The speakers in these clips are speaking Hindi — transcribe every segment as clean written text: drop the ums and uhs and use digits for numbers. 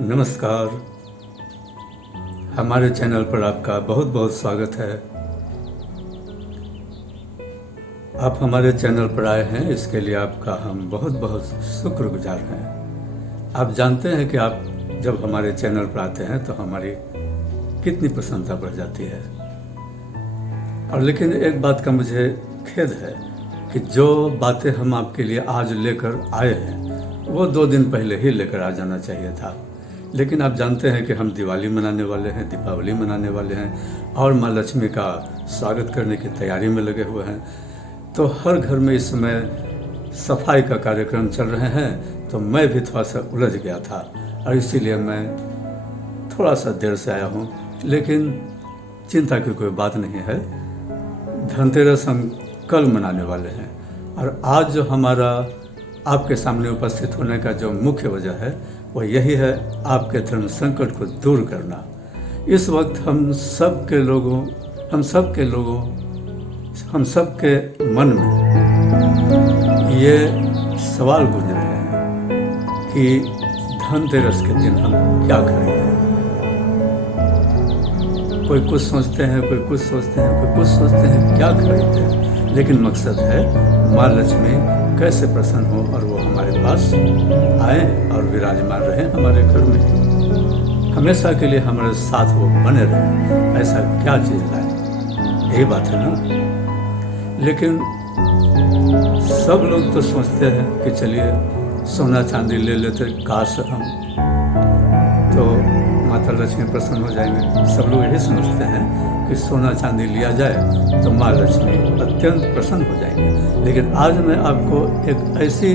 नमस्कार। हमारे चैनल पर आपका बहुत बहुत स्वागत है। आप हमारे चैनल पर आए हैं, इसके लिए आपका हम बहुत बहुत शुक्रगुजार हैं। आप जानते हैं कि आप जब हमारे चैनल पर आते हैं तो हमारी कितनी प्रसन्नता बढ़ जाती है। और लेकिन एक बात का मुझे खेद है कि जो बातें हम आपके लिए आज लेकर आए हैं वो 2 दिन पहले ही लेकर आ जाना चाहिए था। लेकिन आप जानते हैं कि हम दिवाली मनाने वाले हैं, दीपावली मनाने वाले हैं और माँ लक्ष्मी का स्वागत करने की तैयारी में लगे हुए हैं। तो हर घर में इस समय सफाई का कार्यक्रम चल रहे हैं, तो मैं भी थोड़ा सा उलझ गया था और इसीलिए मैं थोड़ा सा देर से आया हूँ। लेकिन चिंता की कोई बात नहीं है। धनतेरस हम कल मनाने वाले हैं और आज जो हमारा आपके सामने उपस्थित होने का जो मुख्य वजह है वो यही है, आपके धर्म संकट को दूर करना। इस वक्त हम सब के मन में ये सवाल गूंज रहे हैं कि धनतेरस के दिन हम क्या खरीदें। कोई कुछ सोचते हैं, कोई कुछ सोचते हैं, कोई कुछ सोचते हैं क्या खरीदें। लेकिन मकसद है माँ लक्ष्मी कैसे प्रसन्न हो और वो हमारे पास आए और विराजमान रहे हमारे घर में, हमेशा के लिए हमारे साथ वो बने रहे। ऐसा क्या चीज़ लाए, यही बात है ना। लेकिन सब लोग तो सोचते हैं कि चलिए सोना चांदी ले लेते, काश हम तो माता लक्ष्मी प्रसन्न हो जाएंगे। सब लोग यही समझते हैं कि सोना चांदी लिया जाए तो माँ लक्ष्मी अत्यंत प्रसन्न हो जाएंगे। लेकिन आज मैं आपको एक ऐसी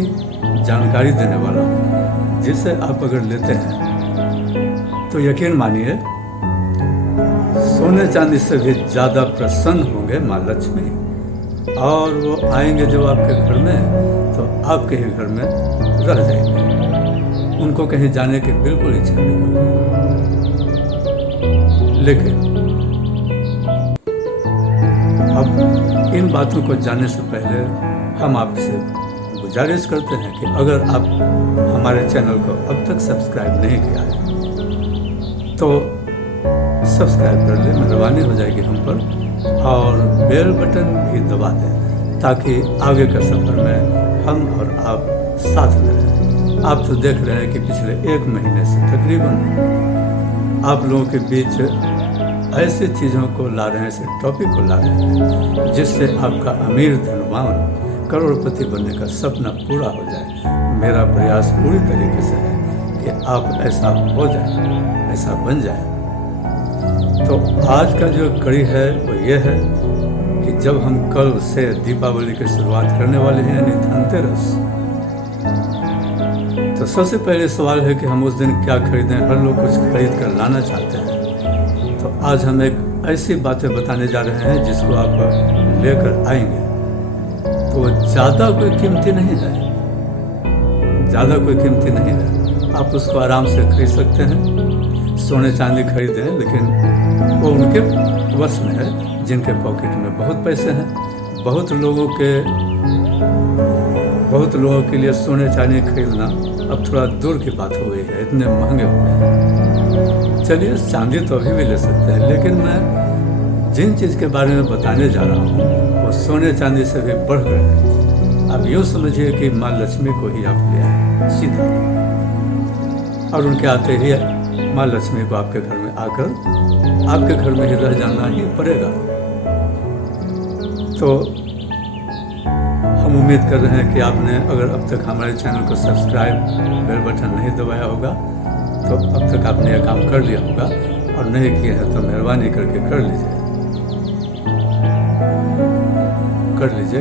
जानकारी देने वाला हूँ जिसे आप अगर लेते हैं तो यकीन मानिए सोने चांदी से भी ज़्यादा प्रसन्न होंगे माँ लक्ष्मी। और वो आएंगे जब आपके घर में तो आपके ही घर में रह जाएंगे, उनको कहीं जाने की बिल्कुल इच्छा नहीं होगी। लेकिन अब इन बातों को जानने से पहले हम आपसे गुजारिश करते हैं कि अगर आप हमारे चैनल को अब तक सब्सक्राइब नहीं किया है तो सब्सक्राइब कर लें, मेहरबानी हो जाएगी हम पर। और बेल बटन भी दबा दें ताकि आगे का सफ़र में हम और आप साथ में रहें। आप तो देख रहे हैं कि पिछले 1 महीने से तकरीबन आप लोगों के बीच ऐसे चीज़ों को ला रहे हैं, ऐसे टॉपिक को ला रहे हैं जिससे आपका अमीर धनवान करोड़पति बनने का सपना पूरा हो जाए। मेरा प्रयास पूरी तरीके से है कि आप ऐसा हो जाए, ऐसा बन जाए। तो आज का जो कड़ी है वो ये है कि जब हम कल से दीपावली की शुरुआत करने वाले हैं यानी धनतेरस, तो सबसे पहले सवाल है कि हम उस दिन क्या खरीदें। हर लोग कुछ खरीद कर लाना चाहते हैं। तो आज हम एक ऐसी बातें बताने जा रहे हैं जिसको आप लेकर आएंगे तो ज़्यादा कोई कीमती नहीं है, ज़्यादा कोई कीमती नहीं है। आप उसको आराम से खरीद सकते हैं। सोने चांदी खरीदें, लेकिन वो उनके वश में है जिनके पॉकेट में बहुत पैसे हैं। बहुत लोगों के लिए सोने चांदी खरीदना अब थोड़ा दूर की बात हो गई है, इतने महंगे हो गए हैं। चलिए चांदी तो अभी भी ले सकते हैं, लेकिन मैं जिन चीज़ के बारे में बताने जा रहा हूँ वो सोने चांदी से भी बढ़ गए हैं। अब यूँ समझिए कि माँ लक्ष्मी को ही आप ले आए सीधा, और उनके आते ही माँ लक्ष्मी को आपके घर में आकर आपके घर में ही रह जाना ही पड़ेगा। तो हम उम्मीद कर रहे हैं कि आपने अगर अब तक हमारे चैनल को सब्सक्राइब बेल बटन नहीं दबाया होगा तो अब तक आपने यह काम कर लिया होगा, और नहीं किए हैं तो मेहरबानी करके कर लीजिए।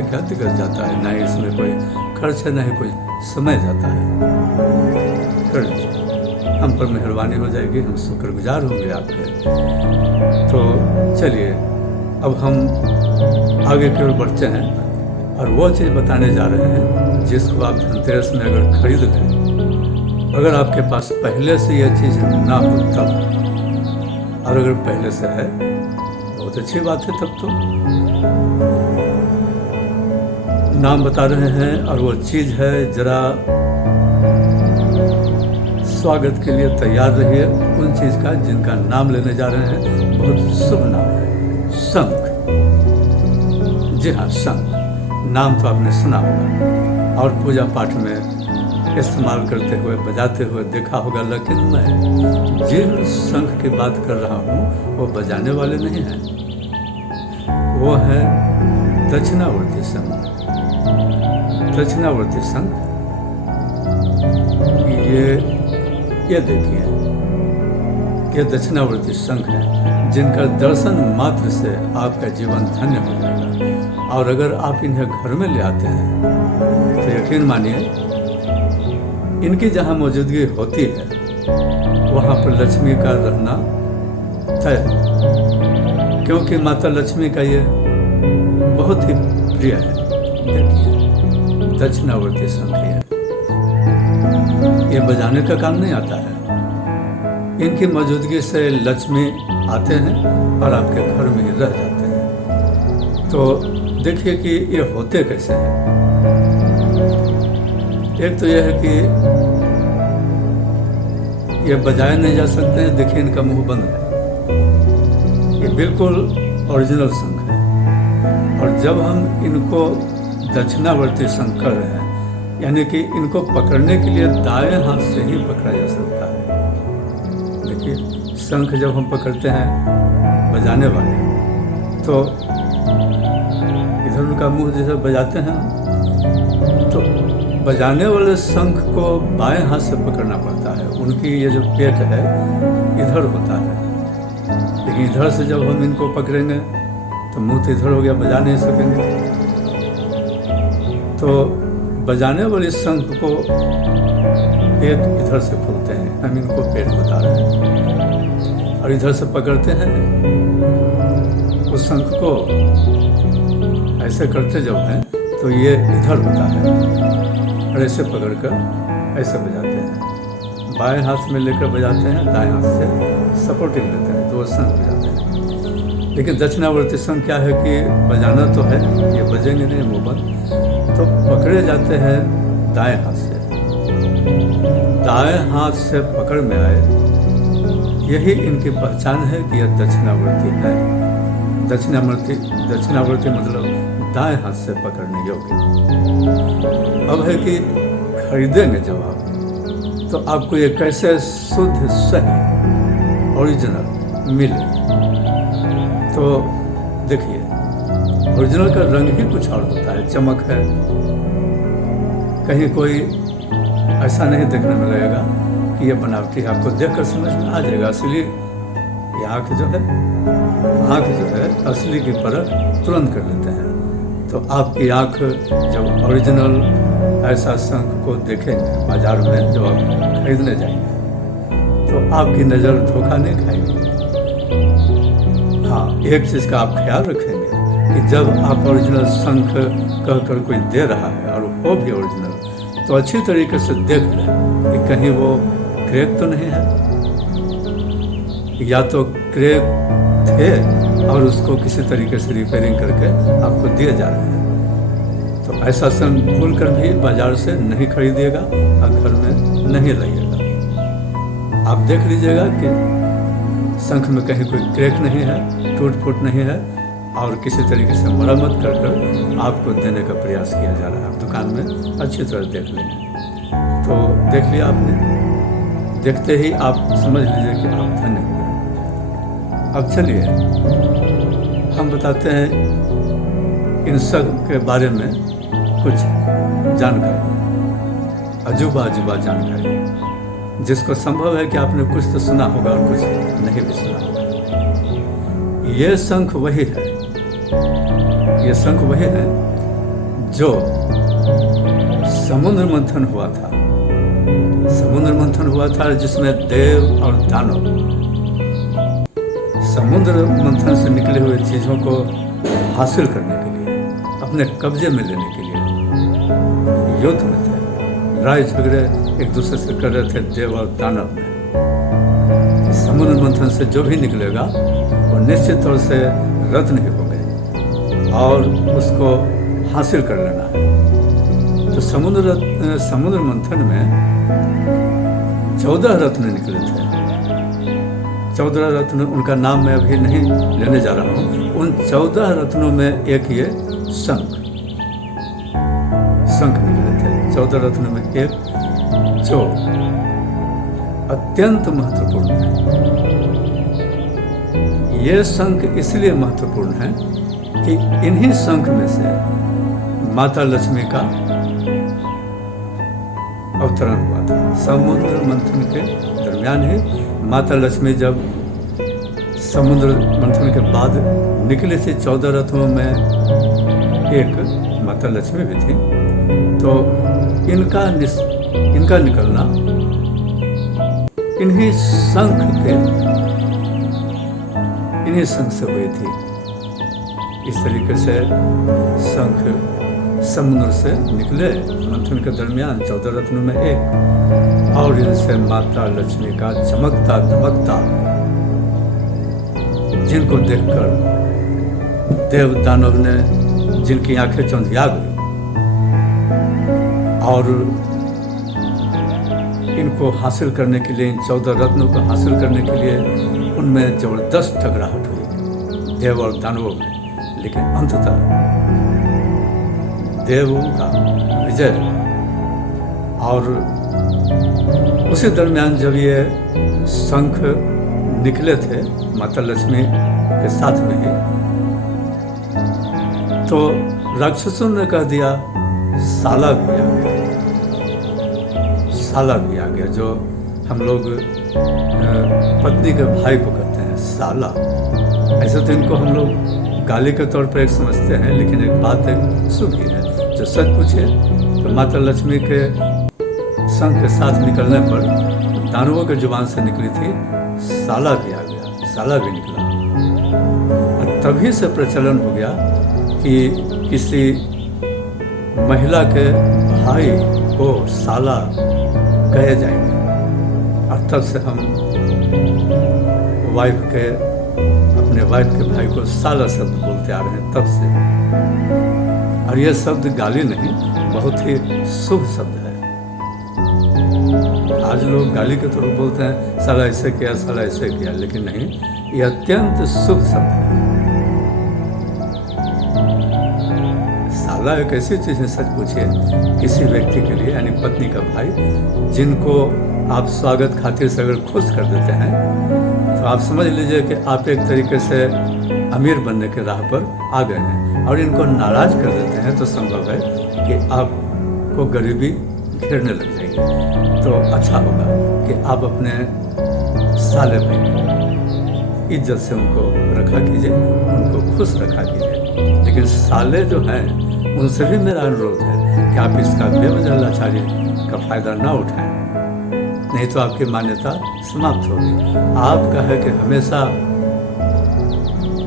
क्या दिक्कत जाता है, ना ही इसमें कोई खर्च है, ना ही कोई समय जाता है। कर लीजिए, हम पर मेहरबानी हो जाएगी, हम शुक्रगुजार होंगे आपके। तो चलिए अब हम आगे की ओर बढ़ते हैं और वो चीज़ बताने जा रहे हैं जिसको आप धनतेरस में अगर खरीद लें, अगर आपके पास पहले से यह चीज़ ना हो तब, और अगर पहले से है बहुत अच्छी बात है। तब तो नाम बता रहे हैं और वो चीज़ है, जरा स्वागत के लिए तैयार रहिए उन चीज़ का जिनका नाम लेने जा रहे हैं। बहुत शुभ नाम है, शंख। जी हाँ, शंख नाम तो आपने सुना होगा और पूजा पाठ में इस्तेमाल करते हुए, बजाते हुए देखा होगा। लेकिन मैं जिन शंख की बात कर रहा हूँ वो बजाने वाले नहीं हैं, वो है दक्षिणावर्ती शंख। दक्षिणावर्ती शंख ये देखिए, ये दक्षिणावर्ती शंख है जिनका दर्शन मात्र से आपका जीवन धन्य हो जाएगा। और अगर आप इन्हें घर में ले आते हैं तो यकीन मानिए, इनकी जहाँ मौजूदगी होती है वहाँ पर लक्ष्मी का रहना तय है, क्योंकि माता लक्ष्मी का ये बहुत ही प्रिय है। देखिए, दक्षिणावर्ती शंख है, ये बजाने का काम नहीं आता है। इनकी मौजूदगी से लक्ष्मी आते हैं और आपके घर में ही रह जाते हैं। तो देखिए कि ये होते कैसे हैं। एक तो यह है कि ये बजाए नहीं जा सकते हैं। देखिए, इनका मुंह बंद है। ये बिल्कुल ओरिजिनल शंख है। और जब हम इनको दक्षिणावर्ती शंख कर रहे हैं, यानी कि इनको पकड़ने के लिए दाएं हाथ से ही पकड़ा जा सकता है। देखिए, शंख जब हम पकड़ते हैं बजाने वाले, तो इधर उनका मुंह जैसे बजाते हैं, तो बजाने वाले शंख को बाएं हाथ से पकड़ना पड़ता है। उनकी ये जो पेट है इधर होता है, लेकिन इधर से जब हम इनको पकड़ेंगे तो मुंह तो इधर हो गया, बजा नहीं सकेंगे। तो बजाने वाले शंख को पेट इधर से खोलते हैं, हम इनको पेट बता रहे हैं, और इधर से पकड़ते हैं उस शंख को। ऐसे करते जब हैं तो ये इधर होता है, और ऐसे पकड़कर ऐसे बजाते हैं। बाएं हाथ में लेकर बजाते हैं, दाएं हाथ से सपोर्टिंग लेते हैं, तो वो शंख बजाते हैं। लेकिन दक्षिणावर्ती शंख क्या है कि बजाना तो है, ये बजेंगे नहीं मुँह बंद, तो पकड़े जाते हैं दाएं हाथ से। दाएं हाथ से पकड़ में आए, यही इनकी पहचान है कि यह दक्षिणावर्ती है। दक्षिणावर्ती मतलब दाएं हाथ से पकड़ने योग्य। अब है कि खरीदेंगे जब आप, तो आपको ये कैसे शुद्ध सही ओरिजिनल मिले। तो देखिए, ओरिजिनल का रंग ही कुछ और होता है, चमक है। कहीं कोई ऐसा नहीं देखने में लगेगा कि ये बनावटी है। आपको देखकर समझ में आ जाएगा। असली ये आँख जो है असली की परख तुरंत कर लेते हैं। तो आपकी आँख जब ओरिजिनल ऐसा शंख को देखेंगे बाजार में, जब आप खरीदने जाएंगे, तो आपकी नज़र धोखा नहीं खाएगी। हाँ, एक चीज़ का आप ख्याल रखेंगे कि जब आप ओरिजिनल शंख कहकर कोई दे रहा है और वो भी ओरिजिनल, तो अच्छी तरीके से देख लें कि कहीं वो क्रैक तो नहीं है, या तो क्रैक थे और उसको किसी तरीके से रिपेयरिंग करके आपको दिए जा रहे हैं। तो ऐसा शंख भूल कर भी बाजार से नहीं खरीदिएगा और घर में नहीं लाइएगा। आप देख लीजिएगा कि शंख में कहीं कोई क्रैक नहीं है, टूट फूट नहीं है, और किसी तरीके से मरम्मत कर कर आपको देने का प्रयास किया जा रहा है। आप दुकान में अच्छी तरह देख लेंगे। तो देख लिया आपने, देखते ही आप समझ लीजिए कि आप धन्य हो गए। अब चलिए हम बताते हैं इन सब के बारे में कुछ जानकारी, अजूबा जानकारी, जिसको संभव है कि आपने कुछ तो सुना होगा और कुछ नहीं भी सुना होगा। ये शंख वही है, ये शंख वही है जो समुद्र मंथन हुआ था। समुद्र मंथन हुआ था जिसमें देव और दानव समुद्र मंथन से निकले हुए चीज़ों को हासिल करने के लिए, अपने कब्जे में लेने के लिए युद्ध में थे। लड़ाई झगड़े एक दूसरे से कर रहे थे देव और दानव में। समुद्र मंथन से जो भी निकलेगा वो निश्चित तौर से रत्न ही होंगे और उसको हासिल कर लेना है। तो समुद्र मंथन में 14 रत्न निकले थे। 14 रत्न, उनका नाम मैं अभी नहीं लेने जा रहा हूँ। उन 14 रत्नों में एक ये शंख निकले थे। 14 रत्नों में एक जो अत्यंत महत्वपूर्ण है। ये शंख इसलिए महत्वपूर्ण है कि इन्हीं शंख में से माता लक्ष्मी का अवतरण हुआ था। समुद्र मंथन के दरमियान ही माता लक्ष्मी जब समुद्र मंथन के बाद निकली थी, 14 रत्नों में एक माता लक्ष्मी भी थी, तो इनका निकलना इन्हीं शंख से हुई थी। इस तरीके से शंख समुद्र से निकले मंथन के दरमियान 14 रत्नों में एक, और इनसे माता लक्ष्मी का चमकता धमकता, जिनको देखकर देव दानव ने, जिनकी आंखें चौंधिया गई, और इनको हासिल करने के लिए, इन 14 रत्नों को हासिल करने के लिए उनमें जबरदस्त टकराहट हुई देव और दानवों में। लेकिन अंततः देवों का विजय। और उसी दरमियान जब ये शंख निकले थे माता लक्ष्मी के साथ में ही, तो राक्षसों ने कह दिया साला भी आ गया। साला भी आ गया, जो हम लोग पत्नी के भाई को कहते हैं साला। ऐसे तो इनको हम लोग गाली के तौर पर एक समझते हैं, लेकिन एक बात एक शुभ ही है। जो सच पूछे तो माता लक्ष्मी के शंख के साथ निकलने पर दानवों के जुबान से निकली थी साला भी आ गया, साला भी निकला। और तभी से प्रचलन हो गया कि किसी महिला के भाई को साला कहे जाएंगे, और तब से हम अपने वाइफ के भाई को साला शब्द बोलते आ रहे हैं तब से। और यह शब्द गाली नहीं, बहुत ही शुभ शब्द है। आज लोग गाली के तौर पर बोलते हैं साला ऐसे किया, साला ऐसे किया, लेकिन नहीं, यह अत्यंत शुभ शब्द है। साला एक ऐसी चीज है, सच पूछिए, किसी व्यक्ति के लिए, यानी पत्नी का भाई, जिनको आप स्वागत खातिर से अगर खुश कर देते हैं, तो आप समझ लीजिए कि आप एक तरीके से अमीर बनने के राह पर आ गए हैं। और इनको नाराज कर देते हैं तो संभव है कि आपको गरीबी घेरने लग जाएगी। तो अच्छा होगा कि आप अपने साले भाई इज्जत से उनको रखा कीजिए, उनको खुश रखा कीजिए। लेकिन साले जो हैं उनसे भी मेरा अनुरोध है कि आप इसका बेवजह लाचारी का फायदा ना उठाएं, नहीं तो आपकी मान्यता समाप्त होगी। आपका है कि हमेशा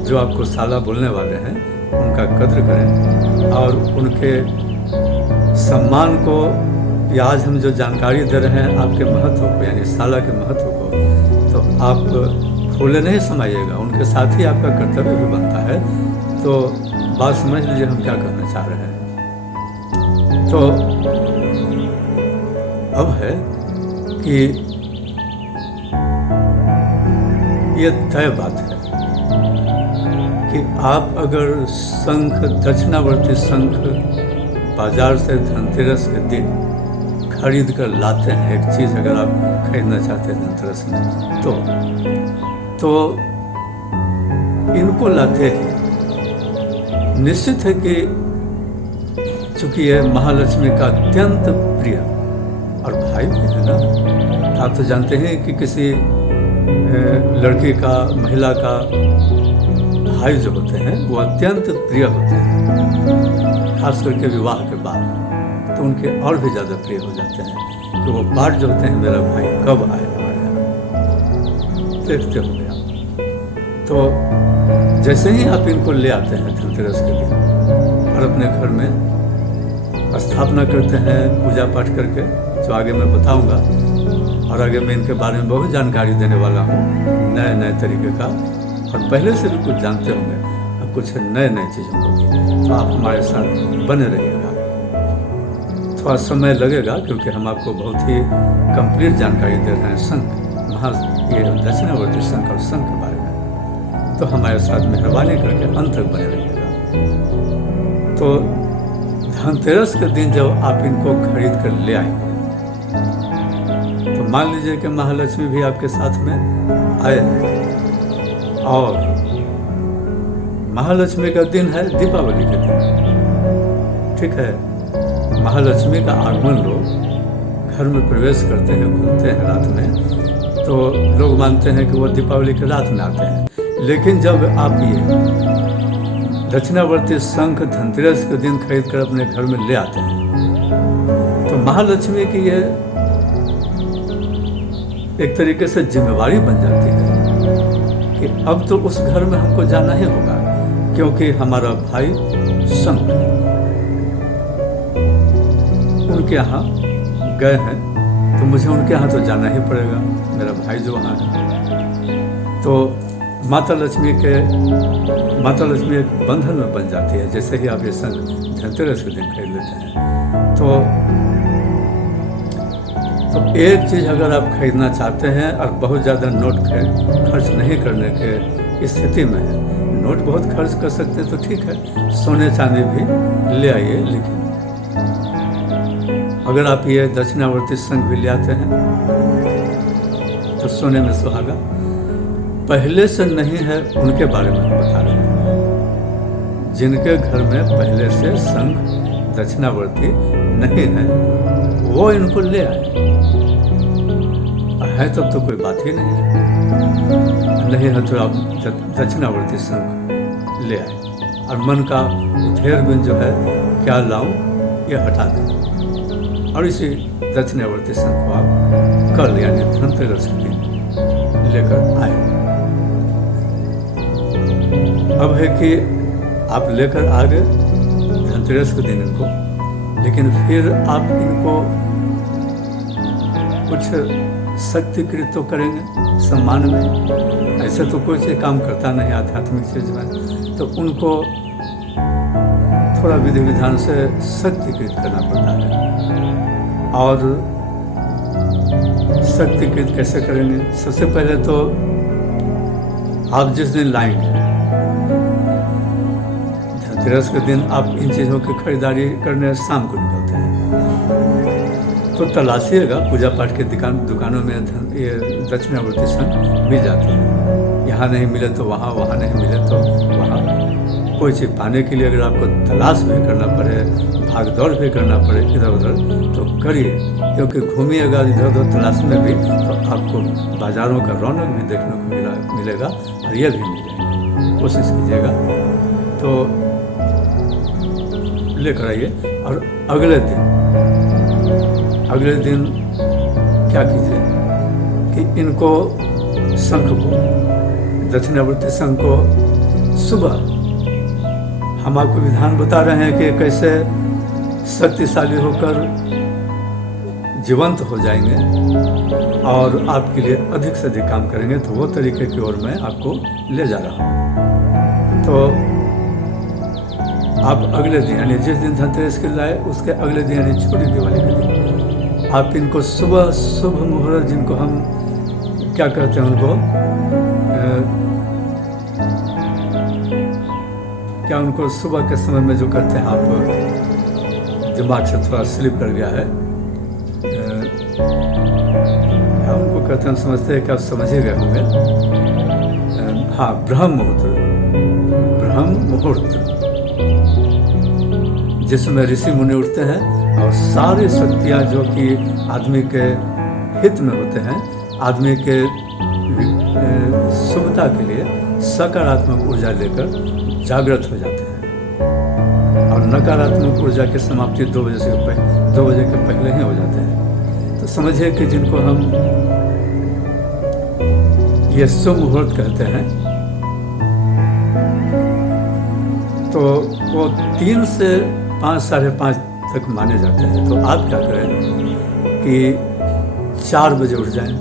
जो आपको साला बोलने वाले हैं उनका कद्र करें, और उनके सम्मान को, या आज हम जो जानकारी दे रहे हैं आपके महत्व को, यानी साला के महत्व को, तो आप फूले नहीं समाइएगा, उनके साथ ही आपका कर्तव्य भी बनता है। तो बात समझ लीजिए हम क्या कहना चाह रहे हैं। तो अब है कि ये तय बात है कि आप अगर शंख, दक्षिणावर्ती शंख बाजार से धनतेरस के दिन खरीद कर लाते हैं, एक चीज़ अगर आप खरीदना चाहते हैं धनतेरस में, तो इनको लाते हैं, निश्चित है कि चूंकि ये महालक्ष्मी का अत्यंत प्रिय और भाई भी है ना। आप तो जानते हैं कि किसी लड़की का, महिला का भाई जो होते हैं वो अत्यंत प्रिय होते हैं, खास करके विवाह के बाद तो उनके और भी ज़्यादा प्रिय हो जाते हैं कि वो बाट जो होते हैं मेरा भाई कब आए हमारे यहाँ, देखते हो गया। तो जैसे ही आप इनको ले आते हैं धनतेरस के दिन और अपने घर में स्थापना करते हैं पूजा पाठ करके, जो आगे मैं बताऊंगा, और आगे मैं इनके बारे में बहुत जानकारी देने वाला हूँ नए नए तरीके का, और पहले से भी कुछ जानते होंगे और कुछ नए नए चीज़ों को भी, तो आप हमारे साथ बने रहिएगा। तो थोड़ा समय लगेगा क्योंकि हम आपको बहुत ही कंप्लीट जानकारी दे रहे हैं शंख ये दक्षिणावर्ती शंख और शंख के बारे में। तो हमारे साथ मेहरबानी करके अंत तक बने रहिएगा। तो धनतेरस के दिन जब आप इनको खरीद कर ले आएंगे तो मान लीजिए कि महालक्ष्मी भी आपके साथ में आए हैं और महालक्ष्मी का दिन है दीपावली के दिन, ठीक है। महालक्ष्मी का आगमन लोग घर में प्रवेश करते हैं, घूमते हैं रात में, तो लोग मानते हैं कि वो दीपावली के रात में आते हैं। लेकिन जब आप ये दक्षिणावर्ती शंख धनतेरस के दिन खरीद कर अपने घर में ले आते हैं तो महालक्ष्मी की ये एक तरीके से जिम्मेवारी बन जाती है कि अब तो उस घर में हमको जाना ही होगा, क्योंकि हमारा भाई शंख उनके यहाँ गए हैं तो मुझे उनके यहाँ तो जाना ही पड़ेगा, मेरा भाई जो वहाँ है। तो माता लक्ष्मी एक बंधन में बन जाती है। जैसे ही आप ये शंख धनतेरस के दिन खरीद लेते हैं तो एक चीज़ अगर आप खरीदना चाहते हैं और बहुत ज़्यादा नोट खर्च नहीं करने के स्थिति में है, नोट बहुत खर्च कर सकते हैं तो ठीक है, सोने चांदी भी ले आइए। लेकिन अगर आप ये दक्षिणावर्ती शंख भी ले आते हैं तो सोने में सुहागा पहले से नहीं है, उनके बारे में हम बता रहे हैं। जिनके घर में पहले से शंख दक्षिणावर्ती नहीं है वो इनको ले आए, है तब तो कोई बात ही नहीं है, नहीं है तो आप दक्षिणावर्ती शंख ले आए और मन का उथेर बिन जो है क्या लाऊं ये हटा दें और इसी दक्षिणावर्ती शंख को आप कल यानी धनतेरस के दिन लेकर आए। अब है कि आप लेकर आ गए धनतेरस के दिन इनको, लेकिन फिर आप इनको कुछ शक्तिकृत तो करेंगे सम्मान में। ऐसे तो कोई से काम करता नहीं आध्यात्मिक चीज में, तो उनको थोड़ा विधि विधान से शक्तिकृत करना पड़ता है। और शक्तिकृत कैसे करेंगे? सबसे पहले तो आप जिस दिन लाएंगे धनतेरस के दिन, आप इन चीज़ों की खरीदारी करने शाम को निकलते हैं तो तलाशिएगा पूजा पाठ के दुकानों में ये दक्षिणावर्ती शंख मिल जाते हैं। यहाँ नहीं मिले तो वहाँ, वहाँ नहीं मिले तो वहाँ। कोई चीज़ पाने के लिए अगर आपको तलाश भी करना पड़े, भाग दौड़ भी करना पड़े इधर उधर तो करिए, क्योंकि घूमिएगा इधर उधर तलाश में भी तो आपको बाज़ारों का रौनक भी देखने को मिलेगा और ये भी मिल जाएगा। कोशिश कीजिएगा तो लेकर आइए। और अगले दिन क्या कीजिए कि इनको शंख को, दक्षिणावर्ती शंख को सुबह, हम आपको विधान बता रहे हैं कि कैसे शक्तिशाली होकर जीवंत हो जाएंगे और आपके लिए अधिक से अधिक काम करेंगे, तो वो तरीके की ओर मैं आपको ले जा रहा हूँ। तो आप अगले दिन यानी जिस दिन धनतेरस के लाए उसके अगले दिन यानी छोटी दिवाली के दिन आप इनको सुबह शुभ मुहूर्त, जिनको हम क्या कहते हैं उनको क्या उनको सुबह के समय में जो करते हैं, आप दिमाग से थोड़ा स्लिप कर गया है, क्या उनको कहते हैं समझते हैं, क्या समझ ही गए होंगे। हाँ, ब्रह्म मुहूर्त जिसमें ऋषि मुनि उठते हैं और सारी शक्तियाँ जो कि आदमी के हित में होते हैं, आदमी के शुभता के लिए सकारात्मक ऊर्जा लेकर जागृत हो जाते हैं और नकारात्मक ऊर्जा की समाप्ति 2 बजे के पहले ही हो जाते हैं। तो समझिए कि जिनको हम ये शुभ मुहूर्त कहते हैं तो वो 3 से 5, साढ़े 5 तक माने जाते हैं। तो आप क्या करें कि 4 बजे उठ जाएं,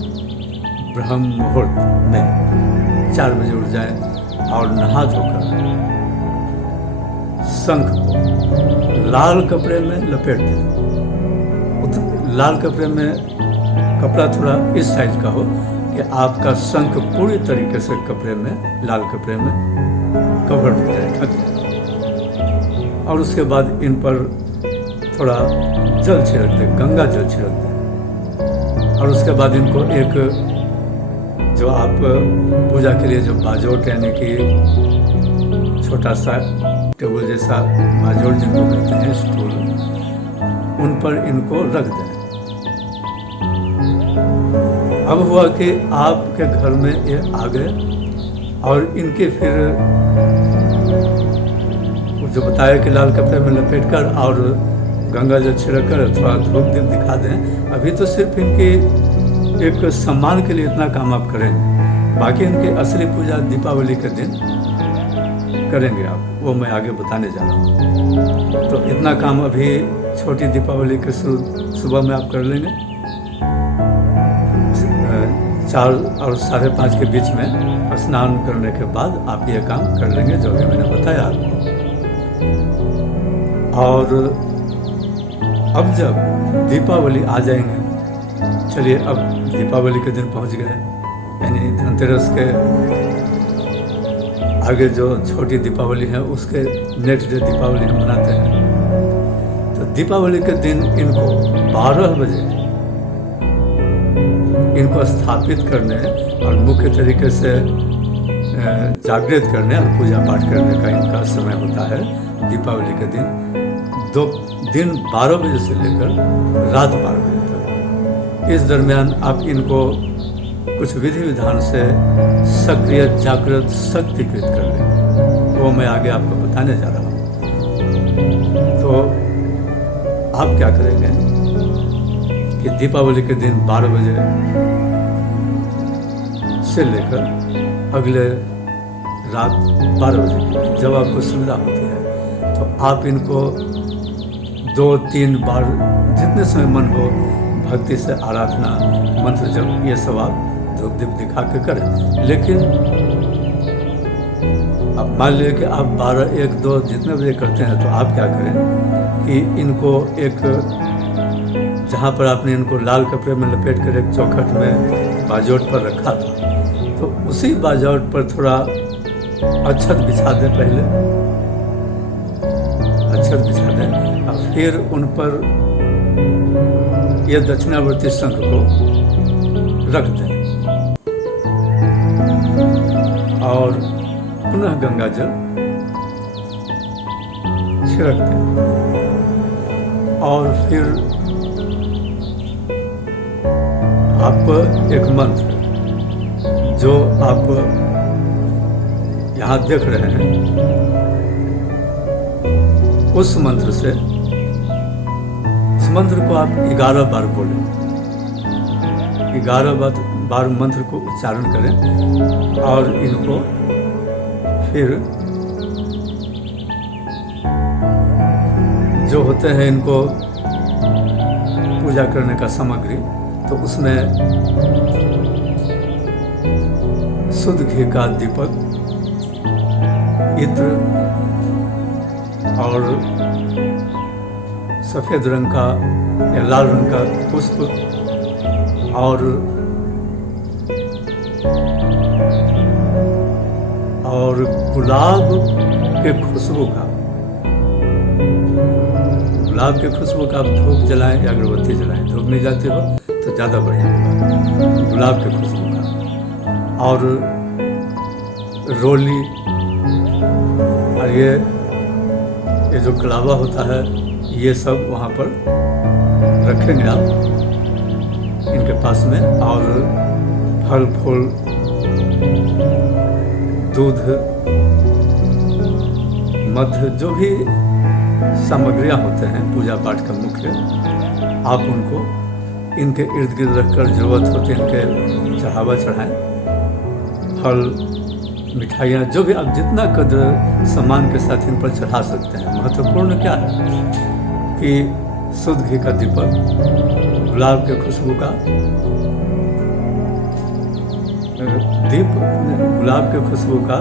ब्रह्म मुहूर्त में 4 बजे उठ जाएं और नहा धोकर शंख को लाल कपड़े में लपेट दें लाल कपड़े में कपड़ा थोड़ा इस साइज का हो कि आपका शंख पूरी तरीके से कपड़े में, लाल कपड़े में कवर हो जाए, ढक जाए। और उसके बाद इन पर थोड़ा जल छिड़क दें, गंगा जल छिड़क दें। और उसके बाद इनको एक जो आप पूजा के लिए जो बाजोट यानी कि छोटा सा टेबल जैसा बाजोट जिनको कहते हैं, स्टूल, उन पर इनको रख दें। अब हुआ कि आपके घर में ये आ गए और इनके फिर जो बताया कि लाल कपड़े में लपेट कर और गंगा जल छिड़क कर थोड़ा धूप दीप दिखा दें। अभी तो सिर्फ इनकी एक सम्मान के लिए इतना काम आप करेंगे, बाकी इनकी असली पूजा दीपावली के दिन करेंगे आप, वो मैं आगे बताने जा रहा हूँ। तो इतना काम अभी छोटी दीपावली के सुबह में आप कर लेंगे। 4 और 5:30 के बीच में स्नान करने के बाद आप ये काम कर लेंगे जो अभी मैंने बताया आपको। और अब जब दीपावली आ जाएंगे, चलिए अब दीपावली के दिन पहुंच गए, यानी धनतेरस के आगे जो छोटी दीपावली है उसके नेक्स्ट डे दीपावली हम मनाते हैं। तो दीपावली के दिन इनको 12 बजे इनको स्थापित करने और मुख्य तरीके से जागृत करने और पूजा पाठ करने का इनका समय होता है। दीपावली के दिन 12 बजे से लेकर रात 12 बजे तक, इस दरमियान आप इनको कुछ विधि विधान से सक्रिय जागृत शक्तिकृत कर लेंगे, वो मैं आगे आपको बताने जा रहा हूँ। तो आप क्या करेंगे कि दीपावली के दिन 12 बजे से लेकर अगले रात 12 बजे के बीच जब आपको सुविधा होती है तो आप इनको 2-3 बार जितने समय मन हो भक्ति से आराधना मंत्र जब ये सब आप धूप दीप दिखा के करें। लेकिन अब मान लीजिए कि आप 12, 1, 2 जितने बजे करते हैं तो आप क्या करें कि इनको एक जहाँ पर आपने इनको लाल कपड़े में लपेट कर एक चौखट में बाजोट पर रखा था, तो उसी बाजोट पर थोड़ा अक्षत बिछा दें। पहले अक्षत बिछा दें और फिर उन पर यह दक्षिणावर्ती शंख को रख दें और पुनः गंगा जल छिड़क दें। और फिर आप एक मंत्र जो आप यहाँ देख रहे हैं उस मंत्र से, उस मंत्र को आप 11 बार बोलें, 11 बार मंत्र को उच्चारण करें और इनको फिर जो होते हैं इनको पूजा करने का सामग्री, तो उसमें शुद्ध घी का दीपक, इत्र और सफ़ेद रंग का या लाल रंग का पुष्प और गुलाब के खुशबू का, गुलाब के खुशबू का आप धूप जलाएं या अगरबत्ती जलाएं। धूप नहीं जाती हो तो ज़्यादा बढ़िया होगा। गुलाब के खुशबू का और रोली और ये जो कलावा होता है ये सब वहाँ पर रखेंगे आप इनके पास में। और फल फूल, दूध, मध, जो भी सामग्रियाँ होते हैं पूजा पाठ का मुख्य, आप उनको इनके इर्द गिर्द रखकर जरूरत होती है इनके चढ़ावा चढ़ाएं। फल, मिठाइयाँ, जो भी आप जितना कदर सम्मान के साथ इन पर चढ़ा सकते हैं। महत्वपूर्ण क्या है कि शुद्ध घी का दीपक, गुलाब के खुशबू का दीप, गुलाब के खुशबू का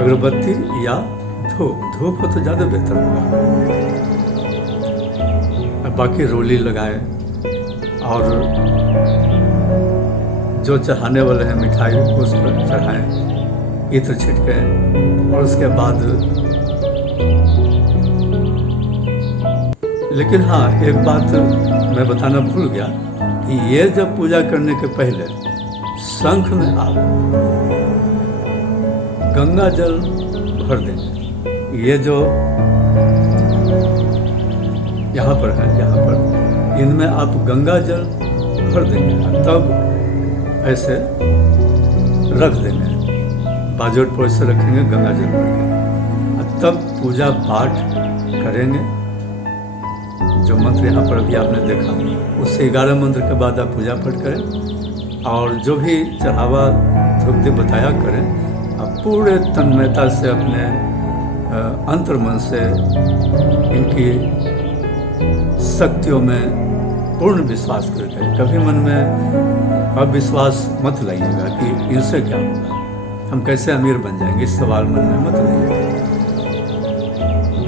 अगरबत्ती या धूप हो तो ज़्यादा बेहतर होगा। बाकी रोली लगाएं और जो चढ़ाने वाले हैं मिठाई उस पर चढ़ाएं, इत्र छिटकें। और उसके बाद लेकिन हाँ, एक बात मैं बताना भूल गया कि ये जब पूजा करने के पहले शंख में आप गंगा जल भर देंगे। ये जो यहाँ पर है, यहाँ पर इनमें आप गंगा जल भर देंगे, तब ऐसे रख देंगे, बाजोट पर ऐसे रखेंगे गंगा जल भर के, तब पूजा पाठ करेंगे। जो मंत्र यहाँ पर अभी आपने देखा, उससे 11 मंत्र के बाद आप पूजा पाठ करें और जो भी चढ़ावा धूप दीप बताया करें, आप पूरे तन्मयता से अपने अंतर्मन से इनकी शक्तियों में पूर्ण विश्वास करके, कभी मन में अविश्वास मत लाइएगा कि इनसे क्या होगा, हम कैसे अमीर बन जाएंगे, इस सवाल मन में मत लाइएगा।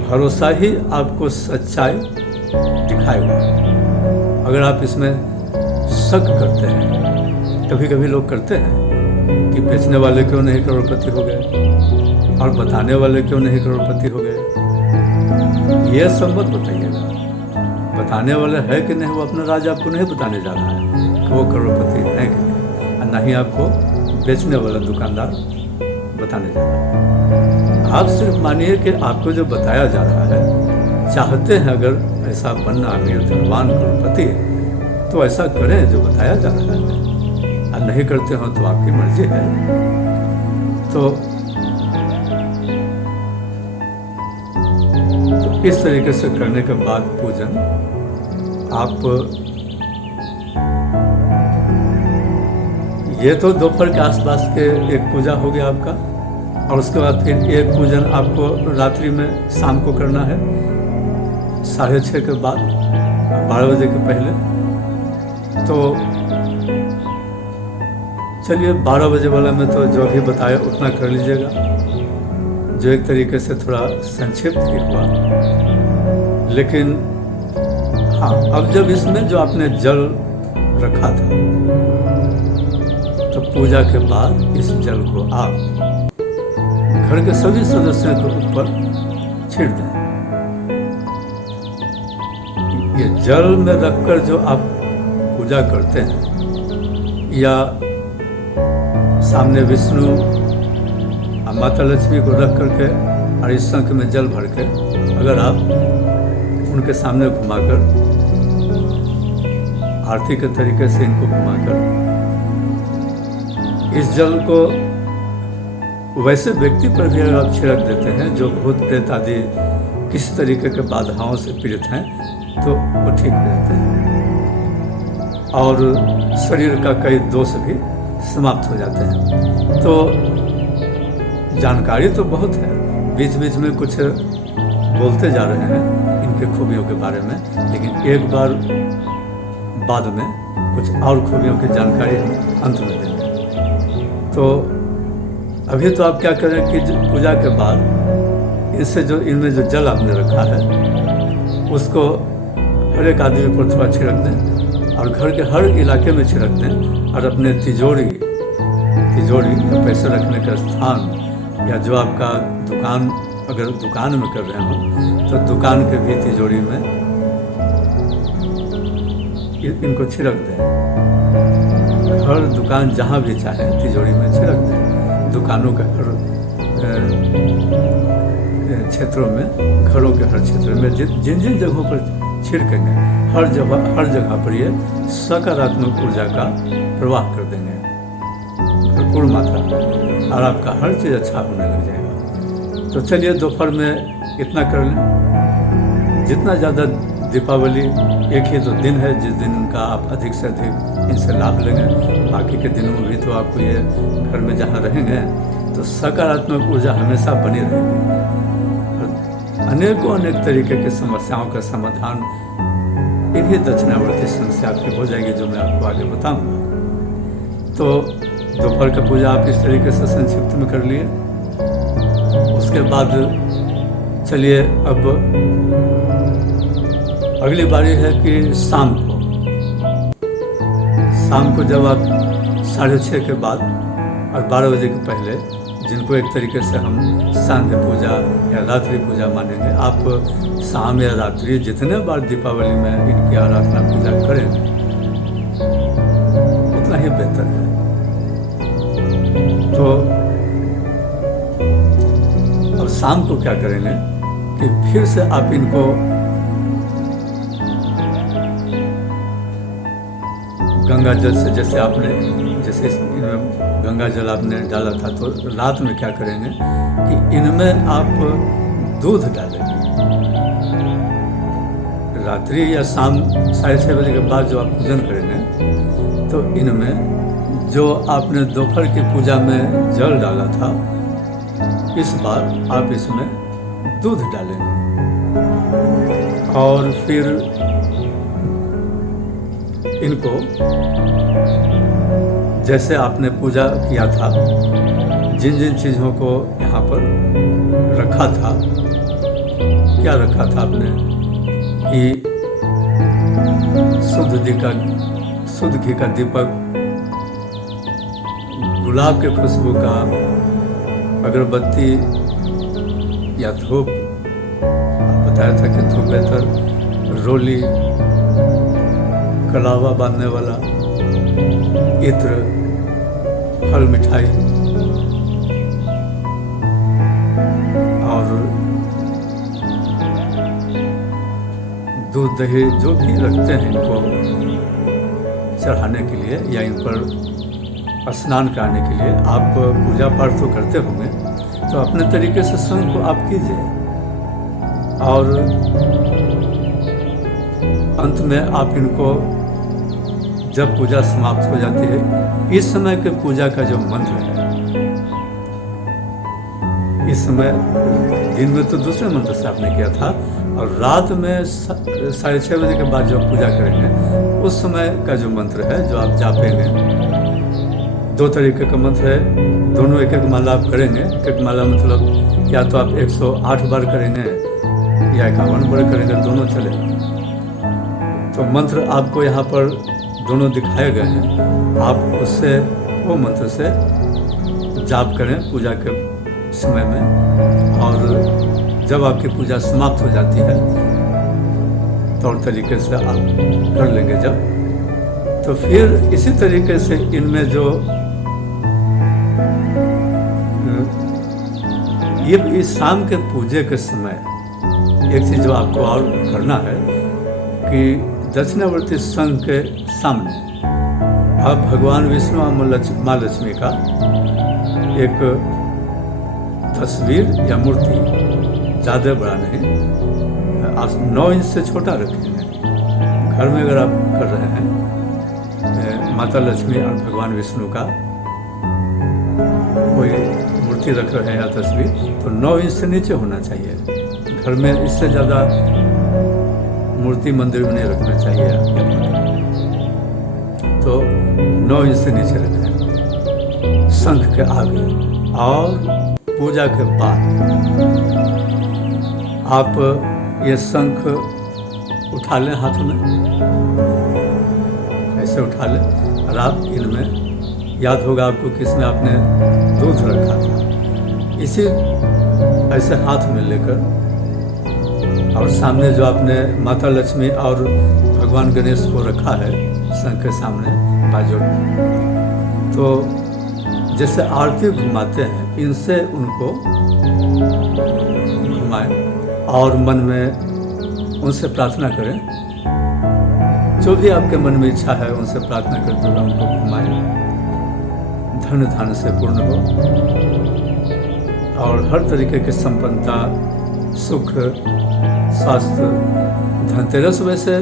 भरोसा ही आपको सच्चाई दिखाएगा। अगर आप इसमें शक करते हैं, कभी कभी लोग करते हैं कि बेचने वाले क्यों नहीं करोड़पति हो गए और बताने वाले क्यों नहीं करोड़पति हो गए, ये सब मत बताइएगा। बताने वाले है कि नहीं, वो अपना राज आपको नहीं बताने जा रहा है कि वो करोड़पति है कि नहीं, और ना ही आपको बेचने वाला दुकानदार बताने जा रहा है। आप सिर्फ मानिए कि आपको जो बताया जा रहा है, चाहते हैं अगर ऐसा बनना, अमीर धनवान करोड़पति, तो ऐसा करें जो बताया जा रहा है, और नहीं करते हो तो आपकी मर्जी है। तो इस तरीके से करने के बाद पूजन आप, ये तो दोपहर के आसपास के एक पूजा हो गया आपका, और उसके बाद फिर एक पूजन आपको रात्रि में शाम को करना है 6:30 के बाद, 12 बजे के पहले। तो चलिए 12 बजे वाला में तो जो भी बताया उतना कर लीजिएगा, जो एक तरीके से थोड़ा संक्षिप्त ही हुआ। लेकिन हाँ, अब जब इसमें जो आपने जल रखा था, तो पूजा के बाद इस जल को आप घर के सभी सदस्यों के ऊपर छिड़ दें। ये जल में रखकर जो आप पूजा करते हैं, या सामने विष्णु और माता लक्ष्मी को रख करके और इस शंख में जल भर के अगर आप उनके सामने घुमाकर आरती के तरीके से इनको घुमाकर इस जल को वैसे व्यक्ति पर भी अगर आप छिड़क देते हैं जो भूत प्रेत आदि किसी तरीके के बाधाओं से पीड़ित हैं, तो वो ठीक हो जाते हैं और शरीर का कई दोष भी समाप्त हो जाते हैं। तो जानकारी तो बहुत है, बीच बीच में कुछ बोलते जा रहे हैं इनके खूबियों के बारे में, लेकिन एक बार बाद में कुछ और खूबियों की जानकारी हम अंत में देंगे। तो अभी तो आप क्या करें कि पूजा के बाद इससे जो इनमें जो जल आपने रखा है उसको हर एक आदमी पर थोड़ा छिड़क दें और घर के हर इलाके में छिड़क दें, और अपने तिजोरी या पैसे रखने का स्थान, या जो आपका दुकान, अगर दुकान में कर रहे हो तो दुकान के भी तिजोरी में इनको छिड़क दें। हर दुकान जहाँ भी चाहे तिजोरी में छिड़क दें। दुकानों के हर क्षेत्रों में, घरों के हर क्षेत्रों में जिन जिन जगहों पर छिड़केंगे, हर जगह पर ये सकारात्मक ऊर्जा का प्रवाह कर देंगे भरपूर मात्रा में, और आपका हर चीज़ अच्छा होने लग जाएगा। तो चलिए दोपहर में इतना कर लें। जितना ज़्यादा दीपावली एक ही तो दिन है जिस दिन का आप अधिक से अधिक इनसे लाभ लेंगे, बाकी के दिनों में भी तो आपको ये घर में जहाँ रहेंगे तो सकारात्मक ऊर्जा हमेशा बनी रहेगी। अनेकों अनेक तरीके की समस्याओं का समाधान इन्हीं दक्षिणावर्ती संघ से आपकी हो जाएगी, जो मैं आपको आगे बताऊंगा। तो दोपहर का पूजा आप इस तरीके से संक्षिप्त में कर लिए। उसके बाद चलिए अब अगली बारी है कि शाम को जब आप 6:30 के बाद और 12 बजे के पहले, जिनको एक तरीके से हम सांध्य पूजा या रात्रि पूजा मानेंगे, आप शाम या रात्रि जितने बार दीपावली में इनकी आराधना पूजा करेंगे उतना ही बेहतर है। तो अब शाम को क्या करेंगे कि फिर से आप इनको गंगा जल से, जैसे गंगा जल आपने डाला था, तो रात में क्या करेंगे कि इनमें आप दूध डालेंगे। रात्रि या शाम 6:30 बजे के बाद जो आप पूजन करेंगे, तो इनमें जो आपने दोपहर की पूजा में जल डाला था, इस बार आप इसमें दूध डालेंगे। और फिर इनको जैसे आपने पूजा किया था, जिन जिन चीज़ों को यहाँ पर रखा था, क्या रखा था आपने कि शुद्ध घी का दीपक, गुलाब के खुशबू का अगरबत्ती या धूप, बताया था कि धूप बेहतर, रोली, कलावा बांधने वाला, इत्र, फल, मिठाई और दूध, दही जो भी रखते हैं इनको चढ़ाने के लिए या इन पर स्नान कराने के लिए। आप पूजा पाठ तो करते होंगे, तो अपने तरीके से स्वयं को आप कीजिए। और अंत में आप इनको, जब पूजा समाप्त हो जाती है, इस समय के पूजा का जो मंत्र है, इस समय दिन में तो दूसरे मंत्र से आपने किया था, और रात में 6:30 बजे के बाद जो आप पूजा करेंगे, उस समय का जो मंत्र है जो आप जापेंगे, 2 तरीके का मंत्र है, दोनों एक एक माला आप करेंगे। एक एक माला मतलब या तो आप 108 बार करेंगे या 51 बार करेंगे, दोनों चले। तो मंत्र आपको यहाँ पर दोनों दिखाए गए हैं, आप उससे, वो मंत्र से जाप करें पूजा के समय में। और जब आपकी पूजा समाप्त हो जाती है, तौर तरीके से आप कर लेंगे जब, तो फिर इसी तरीके से इनमें जो ये इस शाम के पूजे के समय एक चीज़ जो आपको और करना है कि दक्षिणावर्ती शंख के सामने आप भगवान विष्णु और माँ लक्ष्मी का एक तस्वीर या मूर्ति, ज़्यादा बड़ा नहीं, आप 9 इंच से छोटा रखेंगे। घर में अगर आप कर रहे हैं माता लक्ष्मी और भगवान विष्णु का कोई मूर्ति रख रहे हैं या तस्वीर, तो 9 इंच से नीचे होना चाहिए। घर में इससे ज़्यादा मूर्ति मंदिर में नहीं रखना चाहिए। तो 9 इंच से नीचे रखें शंख के आगे। और पूजा के बाद आप ये शंख उठा लें, हाथ में ऐसे उठा लें, और आप इनमें, याद होगा आपको कि इसमें आपने दूध रखा था, इसी ऐसे हाथ में लेकर, और सामने जो आपने माता लक्ष्मी और भगवान गणेश को रखा है शंख के सामने बाजू, तो जैसे आरती घुमाते हैं, इनसे उनको घुमाएं और मन में उनसे प्रार्थना करें। जो भी आपके मन में इच्छा है उनसे प्रार्थना करते हुए उनको घुमाएं। धन धान से पूर्ण हो और हर तरीके की संपन्नता, सुख, स्वास्थ्य। धनतेरस वैसे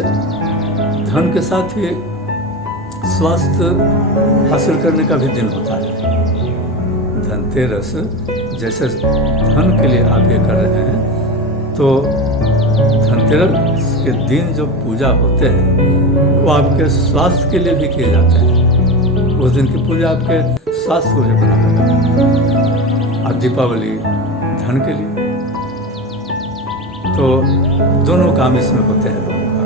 धन के साथ ही स्वास्थ्य हासिल करने का भी दिन होता है। धनतेरस जैसे धन के लिए आप ये कर रहे हैं, तो धनतेरस के दिन जो पूजा होते हैं वो आपके स्वास्थ्य के लिए भी किए जाते हैं। उस दिन की पूजा आपके स्वास्थ्य को भी बनाना, और दीपावली धन के लिए। तो दोनों काम इसमें होते हैं लोगों का।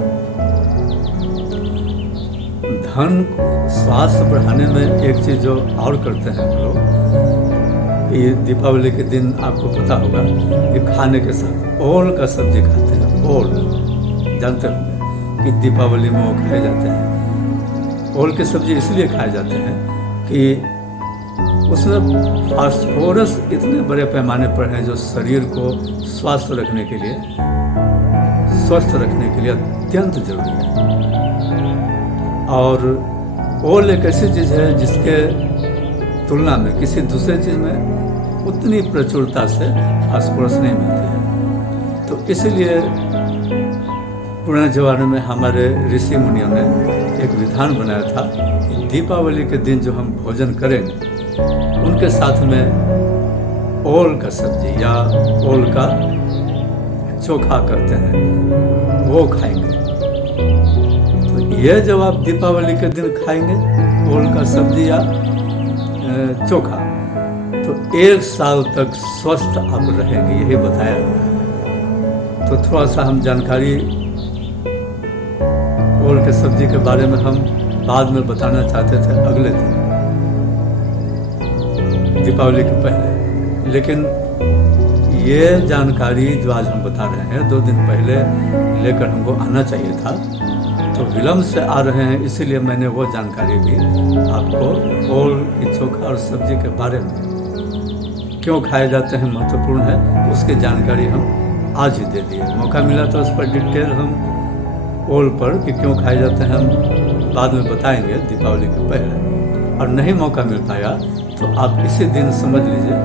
घन स्वास्थ्य बढ़ाने में एक चीज़ जो और करते हैं हम लोग, ये दीपावली के दिन आपको पता होगा कि खाने के साथ ओल का सब्जी खाते हैं। ओल जानते होंगे कि दीपावली में वो खाए जाते हैं। ओल की सब्जी इसलिए खाए जाते हैं कि उसमें फास्फोरस इतने बड़े पैमाने पर है जो शरीर को स्वस्थ रखने के लिए अत्यंत जरूरी है। और ओल एक ऐसी चीज़ है जिसके तुलना में किसी दूसरे चीज़ में उतनी प्रचुरता से फास्फोरस नहीं मिलती है। तो इसलिए पुराने ज़माने में हमारे ऋषि मुनियों ने एक विधान बनाया था कि दीपावली के दिन जो हम भोजन करेंगे उनके साथ में ओल का सब्जी या ओल का चोखा करते हैं वो खाएंगे। तो ये जब आप दीपावली के दिन खाएंगे ओल का सब्जी या चोखा तो 1 साल तक स्वस्थ आप रहेंगे, यही बताया गया है। तो थोड़ा सा हम जानकारी ओल के सब्जी के बारे में हम बाद में बताना चाहते थे अगले दिन दीपावली के पहले, लेकिन ये जानकारी जो आज हम बता रहे हैं 2 दिन पहले लेकर हमको आना चाहिए था, तो विलम्ब से आ रहे हैं, इसीलिए मैंने वो जानकारी भी आपको ओल की चोखा और सब्जी के बारे में क्यों खाए जाते हैं महत्वपूर्ण है उसकी जानकारी हम आज ही दे दिए। मौका मिला तो उस पर डिटेल हम ओल पर कि क्यों खाए जाते हैं हम बाद में बताएंगे दीपावली के पहले। और नहीं मौका मिल पाया तो आप इसी दिन समझ लीजिए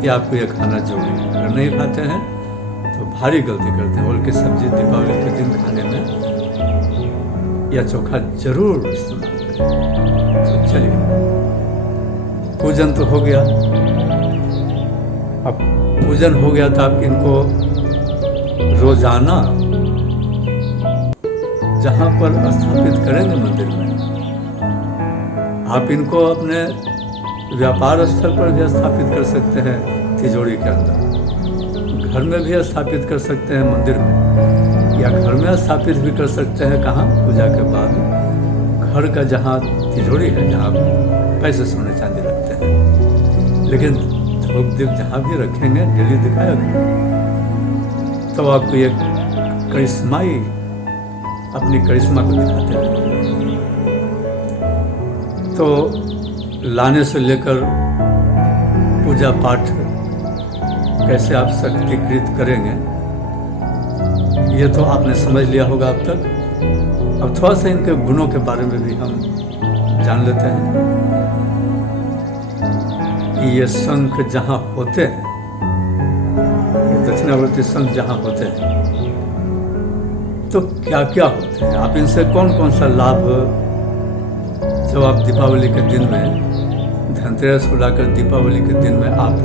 कि आपको ये खाना जरूरी है। अगर नहीं खाते हैं तो भारी गलती करते हैं। ओल की सब्जी दीपावली के दिन खाने में या चोखा जरूर इस्तेमाल करें। तो चलिए, पूजन तो हो गया। अब पूजन हो गया तो आप इनको रोजाना जहाँ पर स्थापित करेंगे मंदिर में, आप इनको अपने व्यापार स्थल पर भी स्थापित कर सकते हैं, तिजोरी के अंदर, घर में भी स्थापित कर सकते हैं मंदिर में, या घर में स्थापित भी कर सकते हैं कहाँ, पूजा के बाद घर का जहाँ तिजोरी है जहाँ पैसे सोने चांदी रखते हैं। लेकिन धूप दीप जहाँ भी रखेंगे डेली दिखाया तो आपको ये करिश्माई अपनी करिश्मा को दिखाते हैं। तो लाने से लेकर पूजा पाठ कैसे आप शक्तिकृत करेंगे ये तो आपने समझ लिया होगा अब तक। अब थोड़ा सा इनके गुणों के बारे में भी हम जान लेते हैं कि ये शंख जहाँ होते हैं, ये दक्षिणावर्ती शंख जहाँ होते हैं तो क्या क्या होते हैं, आप इनसे कौन कौन सा लाभ जब आप दीपावली के दिन में धनतेरस को लाकर दीपावली के दिन में आप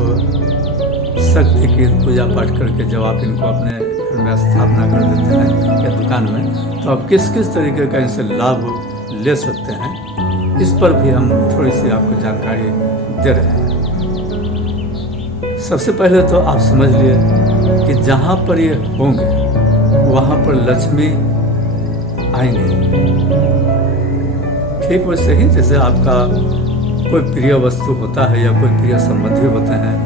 शक्ति की पूजा पाठ करके जब आप इनको अपने घर में स्थापना कर देते हैं या दुकान में, तो आप किस किस तरीके का इनसे लाभ ले सकते हैं, इस पर भी हम थोड़ी सी आपको जानकारी दे रहे हैं। सबसे पहले तो आप समझ लिए कि जहाँ पर ये होंगे वहाँ पर लक्ष्मी आएंगे। ठीक वैसे ही जैसे आपका कोई प्रिय वस्तु होता है या कोई प्रिय संबंधी होते हैं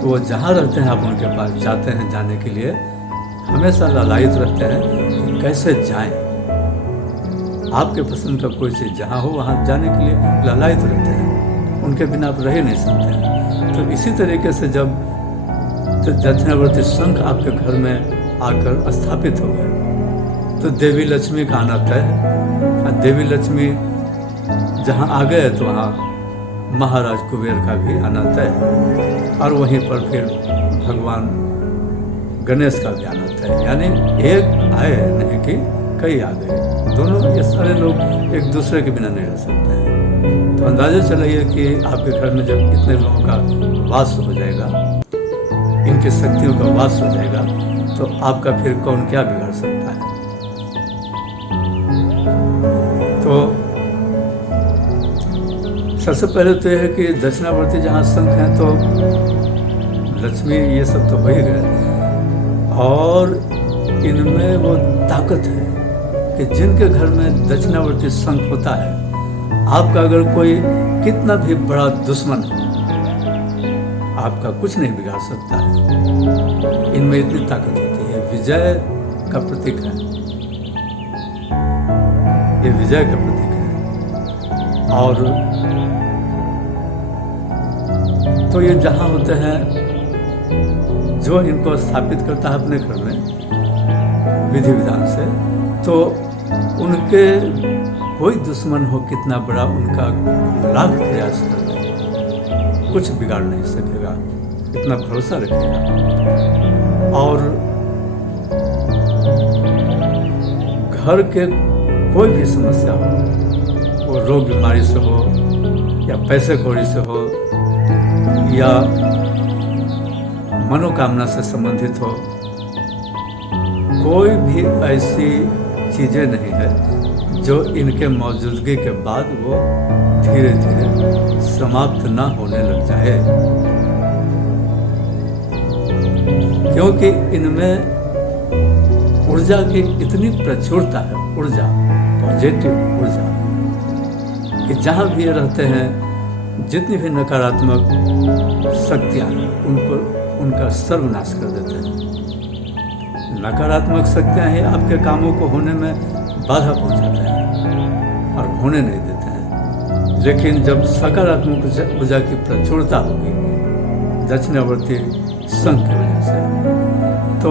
तो वो जहाँ रहते हैं आप उनके पास जाते हैं, जाने के लिए हमेशा लालायित रहते हैं कि कैसे जाएं। आपके पसंद का कोई चीज़ जहाँ हो वहाँ जाने के लिए लालायित रहते हैं, उनके बिना आप रह ही नहीं सकते हैं। तो इसी तरीके से जब दक्षिणावर्ती शंख आपके घर में आकर स्थापित हो गए तो देवी लक्ष्मी का आना तय है। और देवी लक्ष्मी जहाँ आ गए तो वहाँ महाराज कुबेर का भी आना तय है, और वहीं पर फिर भगवान गणेश का भी आना तय है। यानी एक आए नहीं कि कई आ गए, दोनों ये सारे लोग एक दूसरे के बिना नहीं रह सकते हैं। तो अंदाजा चलाइए कि आपके घर में जब इतने लोगों का वास हो जाएगा, इनकी शक्तियों का वास हो जाएगा, तो आपका फिर कौन क्या बिगाड़ सकता है। तो सबसे पहले तो यह है कि दक्षिणावर्ती जहाँ शंख हैं तो लक्ष्मी ये सब तो हो ही गए, और इनमें वो ताकत है कि जिनके घर में दक्षिणावर्ती संख होता है, आपका अगर कोई कितना भी बड़ा दुश्मन हो, आपका कुछ नहीं बिगाड़ सकता है। इनमें इतनी ताकत होती है। विजय का प्रतीक है, ये विजय का प्रतीक है। और तो ये जहाँ होते हैं, जो इनको स्थापित करता है अपने घर में विधि विधान से, तो उनके कोई दुश्मन हो कितना बड़ा, उनका लाख प्रयास कर ले, कुछ बिगाड़ नहीं सकेगा, इतना भरोसा रखिएगा। और घर के कोई भी समस्या हो, वो रोग बीमारी से हो या पैसे कौड़ी से हो या मनोकामना से संबंधित हो, कोई भी ऐसी चीज़ें नहीं है जो इनके मौजूदगी के बाद वो धीरे धीरे समाप्त ना होने लग जाए, क्योंकि इनमें ऊर्जा की इतनी प्रचुरता है, ऊर्जा, पॉजिटिव ऊर्जा, कि जहाँ भी ये रहते हैं, जितनी भी नकारात्मक शक्तियाँ हैं उनको, उनका सर्वनाश कर देते हैं। नकारात्मक शक्तियाँ ही आपके कामों को होने में बाधा पहुँचाते हैं और होने नहीं देते हैं। लेकिन जब सकारात्मक ऊर्जा की प्रचुरता होगी दक्षिणावर्ती संघ की वजह से, तो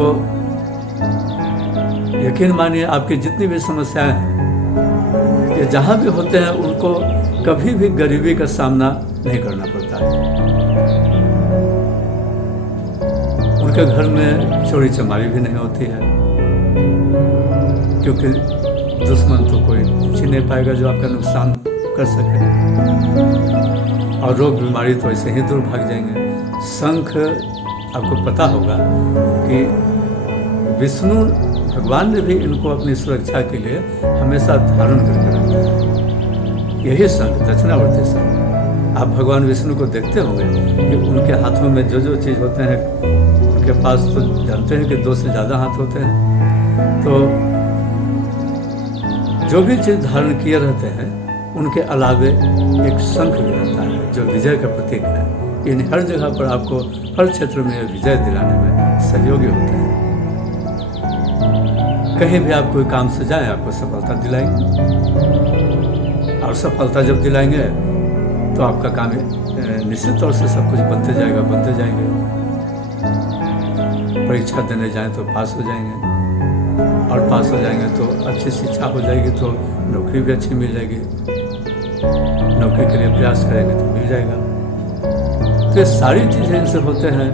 यकीन मानिए आपकी जितनी भी समस्याएं हैं, ये जहाँ भी होते हैं उनको कभी भी गरीबी का सामना नहीं करना पड़ता है। उनके घर में चोरी चमारी भी नहीं होती है, क्योंकि दुश्मन तो कोई पूछ ही नहीं पाएगा जो आपका नुकसान कर सके, और रोग बीमारी तो ऐसे ही दूर भाग जाएंगे। शंख, आपको पता होगा कि विष्णु भगवान ने भी इनको अपनी सुरक्षा के लिए हमेशा धारण करके रखा है। यही शंख, दक्षिणावर्ती शंख, आप भगवान विष्णु को देखते होंगे कि उनके हाथों में जो जो चीज़ होते हैं, उनके पास तो जानते हैं कि 2 से ज़्यादा हाथ होते हैं, तो जो भी चीज़ धारण किए रहते हैं उनके अलावे एक शंख भी रहता है जो विजय का प्रतीक है। इन हर जगह पर आपको हर क्षेत्र में विजय दिलाने में सहयोगी होते हैं। कहीं भी आप कोई काम से जाएं, आपको सफलता दिलाएंगे, और सफलता जब दिलाएंगे तो आपका काम निश्चित तौर से सब कुछ बनते जाएंगे। परीक्षा देने जाएं तो पास हो जाएंगे, और पास हो जाएंगे तो अच्छी शिक्षा हो जाएगी, तो नौकरी भी अच्छी मिल जाएगी, नौकरी के लिए प्रयास करेंगे तो मिल जाएगा। तो ये सारी चीज़ें इनसे होते हैं।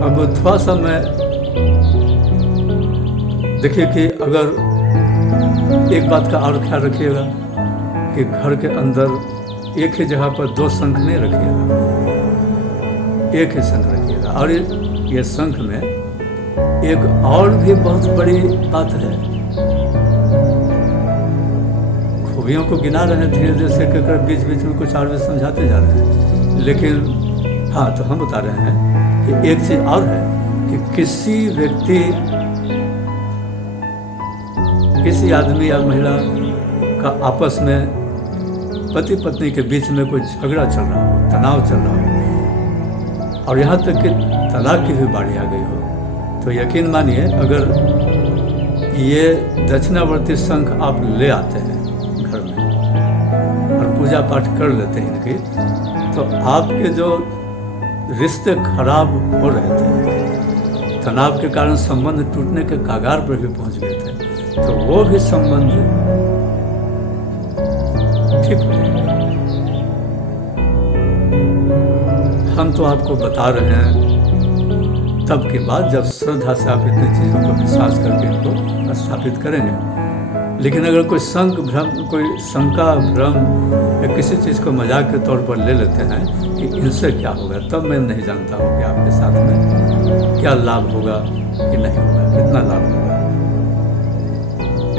अब थोड़ा सा मैं देखिए कि अगर एक बात का और ख्याल रखिएगा कि घर के अंदर एक ही जगह पर 2 शंख नहीं रखिएगा, एक ही शंख रखिएगा। और ये शंख में एक और भी बहुत बड़ी बात है, खूबियों को गिना रहे हैं धीरे धीरे से, कर बीच बीच में कुछ और भी समझाते जा रहे हैं, लेकिन हाँ, तो हम बता रहे हैं कि एक चीज़ और है कि किसी व्यक्ति, किसी आदमी या महिला का आपस में, पति पत्नी के बीच में कोई झगड़ा चल रहा हो, तनाव चल रहा हो, और यहाँ तक कि तलाक की भी बारी आ गई हो, तो यकीन मानिए अगर ये दक्षिणावर्ती शंख आप ले आते हैं घर में और पूजा पाठ कर लेते हैं इनकी, तो आपके जो रिश्ते खराब हो रहे थे, तनाव के कारण संबंध टूटने के कगार पर भी पहुंच गए थे, तो वो भी संबंध ठीक हो जाएगा। हम तो आपको बता रहे हैं तब की बात जब श्रद्धा से आप इतनी चीज़ों को विश्वास करके इनको स्थापित करेंगे। लेकिन अगर कोई कोई शंका भ्रम या किसी चीज़ को मजाक के तौर पर ले लेते हैं कि इनसे क्या होगा, तब मैं नहीं जानता हूँ कि आपके साथ में क्या लाभ होगा कि नहीं होगा, कितना लाभ होगा।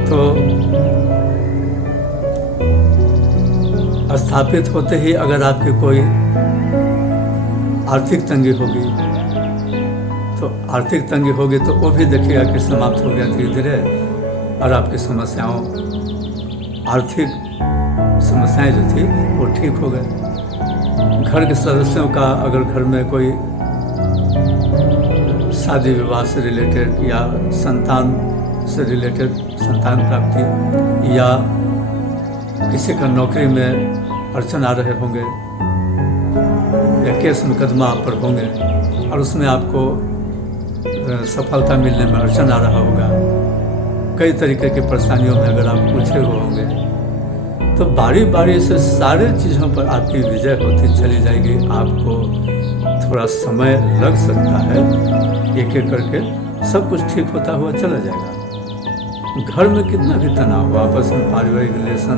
तो स्थापित होते ही अगर आपकी कोई आर्थिक तंगी होगी, तो आर्थिक तंगी होगी तो वो भी देखिएगा कि समाप्त हो गया धीरे धीरे, और आपकी समस्याओं, आर्थिक समस्याएं जो थी वो ठीक हो गए। घर के सदस्यों का अगर घर में कोई शादी विवाह से रिलेटेड या संतान से रिलेटेड संतान प्राप्ति या किसी का नौकरी में अड़चन आ रहे होंगे या केस मुकदमा आप पर होंगे और उसमें आपको सफलता मिलने में अड़चन आ रहा होगा, कई तरीके की परेशानियों में अगर आप उलझे हुए होंगे, तो बारी बारी से सारे चीज़ों पर आपकी विजय होती चली जाएगी। आपको थोड़ा समय लग सकता है, एक एक करके सब कुछ ठीक होता हुआ चला जाएगा। घर में कितना भी तनाव हो, आपस में पारिवारिक रिलेशन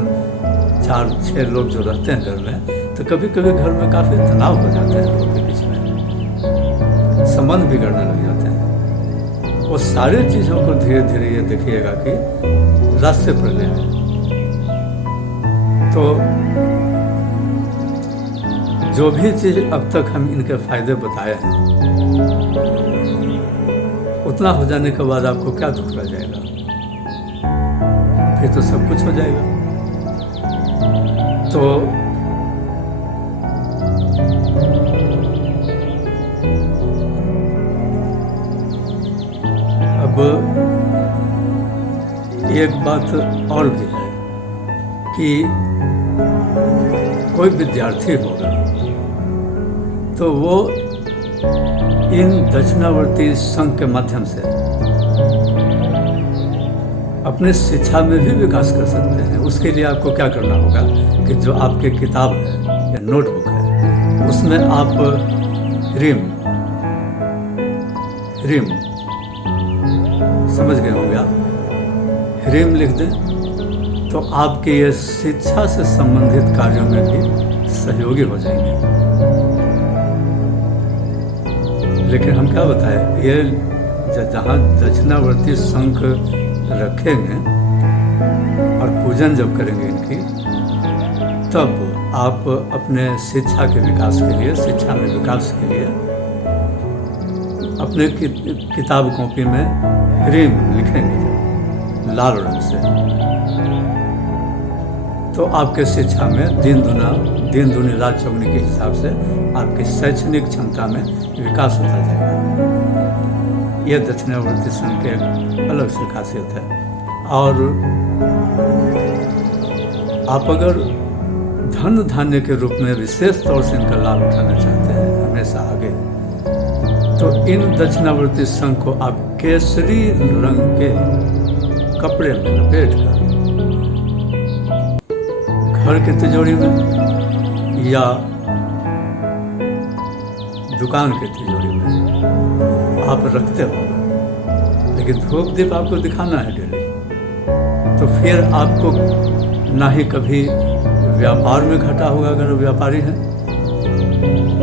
4-6 लोग जो रहते हैं घर में, तो कभी कभी घर में काफ़ी तनाव हो जाते हैं लोगों के बीच में, संबंध बिगड़ने लग जाते हैं। वो सारी चीज़ों को धीरे धीरे ये देखिएगा कि रास्ते पर ले आए। तो जो भी चीज़ अब तक हम इनके फायदे बताए हैं, उतना हो जाने के बाद आपको क्या दुख रह जाएगा? फिर तो सब कुछ हो जाएगा। तो अब एक बात और भी है कि कोई विद्यार्थी होगा तो वो इन दक्षिणावर्ती संघ के माध्यम से अपने शिक्षा में भी विकास कर सकते हैं। उसके लिए आपको क्या करना होगा कि जो आपकी किताब है या नोटबुक है, उसमें आप ह्रीम समझ गए होंगे आप, ह्रीम लिख दें तो आपके ये शिक्षा से संबंधित कार्यों में भी सहयोगी हो जाएंगे। लेकिन हम क्या बताएं, ये जहाँ दक्षिणावर्ती संघ रखेंगे और पूजन जब करेंगे इनकी, तब आप अपने शिक्षा के विकास के लिए, शिक्षा में विकास के लिए अपने किताब कॉपी में ह्रीम लिखेंगे लाल रंग से, तो आपके शिक्षा में दिन दूनी रात चौगुनी के हिसाब से आपकी शैक्षणिक क्षमता में विकास होता जाएगा। यह दक्षिणावर्ती संघ के अलग से खासियत है। और आप अगर धन धान्य के रूप में विशेष तौर से इनका लाभ उठाना चाहते हैं हमेशा आगे, तो इन दक्षिणावर्ती संघ को आप केसरी रंग के कपड़े में लपेट कर घर की तिजोरी में या दुकान की तिजोरी में आप रखते हो, लेकिन धूप दीप आपको दिखाना है डेली, तो फिर आपको ना ही कभी व्यापार में घाटा होगा अगर व्यापारी है,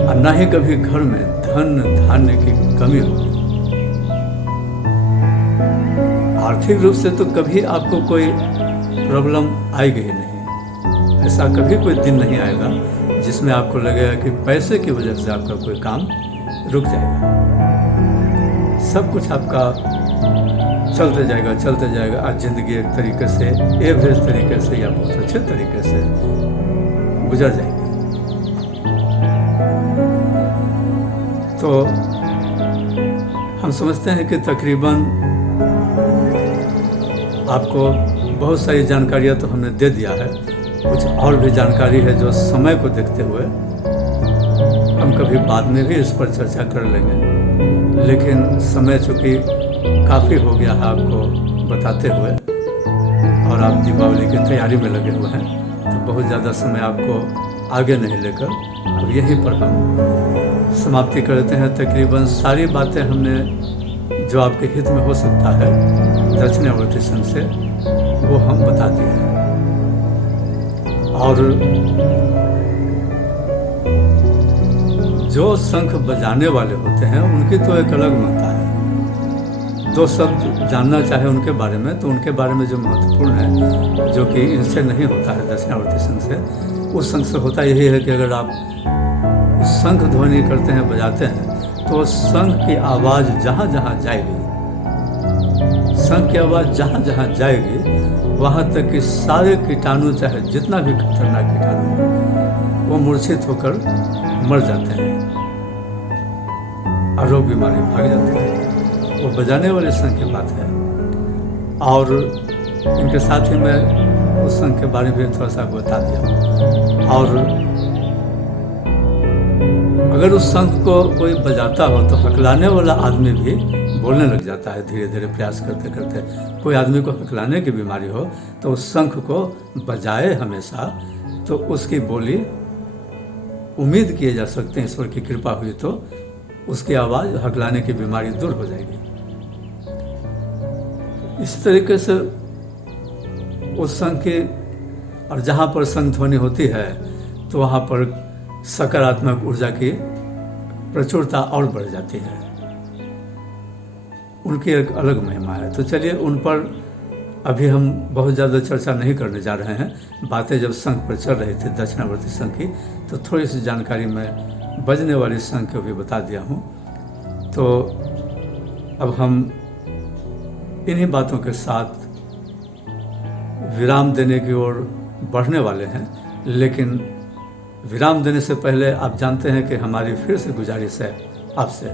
और ना ही कभी घर में धन धान्य की कमी होगी। आर्थिक रूप से तो कभी आपको कोई प्रॉब्लम आएगी ही नहीं। ऐसा कभी कोई दिन नहीं आएगा जिसमें आपको लगेगा कि पैसे की वजह से आपका कोई काम रुक जाएगा। सब कुछ आपका चलते जाएगा। आज जिंदगी एक तरीके से, एवरेज तरीके से या बहुत अच्छे तरीके से गुजर जाएगी। तो हम समझते हैं कि तकरीबन आपको बहुत सारी जानकारियाँ तो हमने दे दिया है, कुछ और भी जानकारी है जो समय को देखते हुए हम कभी बाद में भी इस पर चर्चा कर लेंगे। लेकिन समय चूँकि काफ़ी हो गया है आपको बताते हुए, और आप दीपावली की तैयारी में लगे हुए हैं, तो बहुत ज़्यादा समय आपको आगे नहीं लेकर अब यहीं पर हम समाप्ति करते हैं। तकरीबन सारी बातें हमने जो आपके हित में हो सकता है दक्षिणावर्ती संघ से, वो हम बता दिए। और जो शंख बजाने वाले होते हैं उनकी तो एक अलग महत्ता है। दो शब्द जानना चाहे उनके बारे में, तो उनके बारे में जो महत्वपूर्ण है, जो कि इनसे नहीं होता है दक्षिणावर्ती संघ से, उस शंख से होता यही है कि अगर आप शंख ध्वनि करते हैं, बजाते हैं, तो शंख की आवाज़ जहाँ जहाँ जाएगी शंख की आवाज़ जहाँ जहाँ जाएगी वहाँ तक कि सारे कीटाणु, चाहे जितना भी खतरनाक कीटाणु हो, वो मूर्छित होकर मर जाते हैं और रोग बीमारी भाग जाती है। वो बजाने वाले शंख की बात है। और इनके साथ ही मैं उस शंख के बारे में थोड़ा सा बता दिया। और अगर उस शंख को कोई बजाता हो तो हकलाने वाला आदमी भी बोलने लग जाता है धीरे धीरे प्रयास करते करते। कोई आदमी को हकलाने की बीमारी हो तो उस शंख को बजाए हमेशा, तो उसकी बोली उम्मीद किए जा सकते हैं, ईश्वर की कृपा हुई तो उसकी आवाज़ हकलाने की बीमारी दूर हो जाएगी। इस तरीके से उस शंख की, और जहाँ पर शंख ध्वनि होती है तो वहाँ पर सकारात्मक ऊर्जा की प्रचुरता और बढ़ जाती है। उनकी एक अलग महिमा है। तो चलिए उन पर अभी हम बहुत ज़्यादा चर्चा नहीं करने जा रहे हैं। बातें जब शंख पर चल रही थी, दक्षिणावर्ती शंख की, तो थोड़ी सी जानकारी मैं बजने वाली शंख को भी बता दिया हूँ। तो अब हम इन्हीं बातों के साथ विराम देने की ओर बढ़ने वाले हैं। लेकिन विराम देने से पहले आप जानते हैं कि हमारी फिर से गुजारिश है आपसे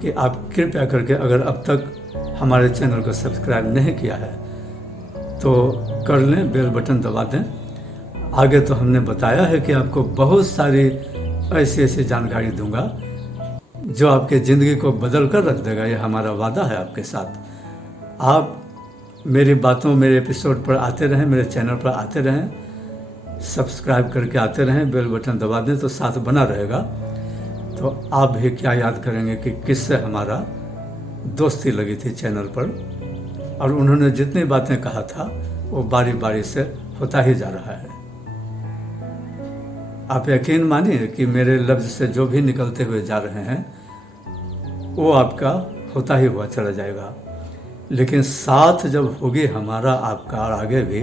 कि आप कृपया करके अगर अब तक हमारे चैनल को सब्सक्राइब नहीं किया है तो कर लें, बेल बटन दबा दें। आगे तो हमने बताया है कि आपको बहुत सारी ऐसी ऐसी जानकारी दूंगा जो आपके ज़िंदगी को बदल कर रख देगा। ये हमारा वादा है आपके साथ। आप मेरी बातों, मेरे एपिसोड पर आते रहें, मेरे चैनल पर आते रहें, सब्सक्राइब करके आते रहें, बेल बटन दबा दें तो साथ बना रहेगा। तो आप भी क्या याद करेंगे कि किससे हमारा दोस्ती लगी थी चैनल पर, और उन्होंने जितनी बातें कहा था वो बारी बारी से होता ही जा रहा है। आप यकीन मानिए कि मेरे लफ्ज़ से जो भी निकलते हुए जा रहे हैं वो आपका होता ही हुआ चला जाएगा। लेकिन साथ जब होगी हमारा आपका और आगे भी,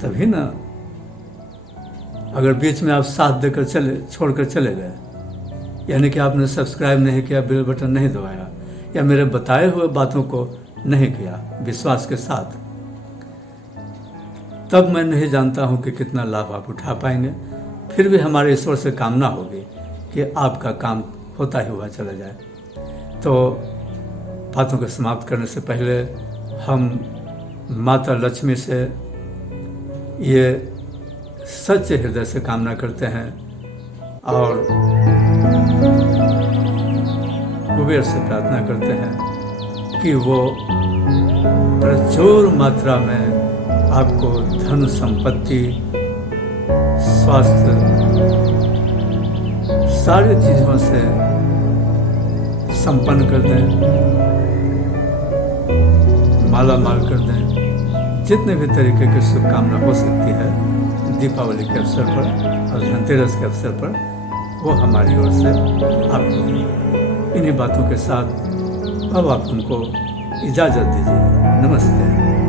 तभी ना। अगर बीच में आप साथ देकर छोड़कर चले गए, यानी कि आपने सब्सक्राइब नहीं किया, बेल बटन नहीं दबाया, या मेरे बताए हुए बातों को नहीं किया विश्वास के साथ, तब मैं नहीं जानता हूं कि कितना लाभ आप उठा पाएंगे। फिर भी हमारे ईश्वर से कामना होगी कि आपका काम होता ही हुआ चला जाए। तो बातों को समाप्त करने से पहले हम माता लक्ष्मी से ये सच्चे हृदय से कामना करते हैं और कुबेर से प्रार्थना करते हैं कि वो प्रचुर मात्रा में आपको धन संपत्ति, स्वास्थ्य, सारी चीज़ों से संपन्न कर दें, माला माल कर दें। जितने भी तरीके की शुभकामना हो सकती है दीपावली के अवसर पर और धनतेरस के अवसर पर, वो हमारी ओर से आपको। इन्हीं बातों के साथ अब आप हमको इजाज़त दीजिए। नमस्ते।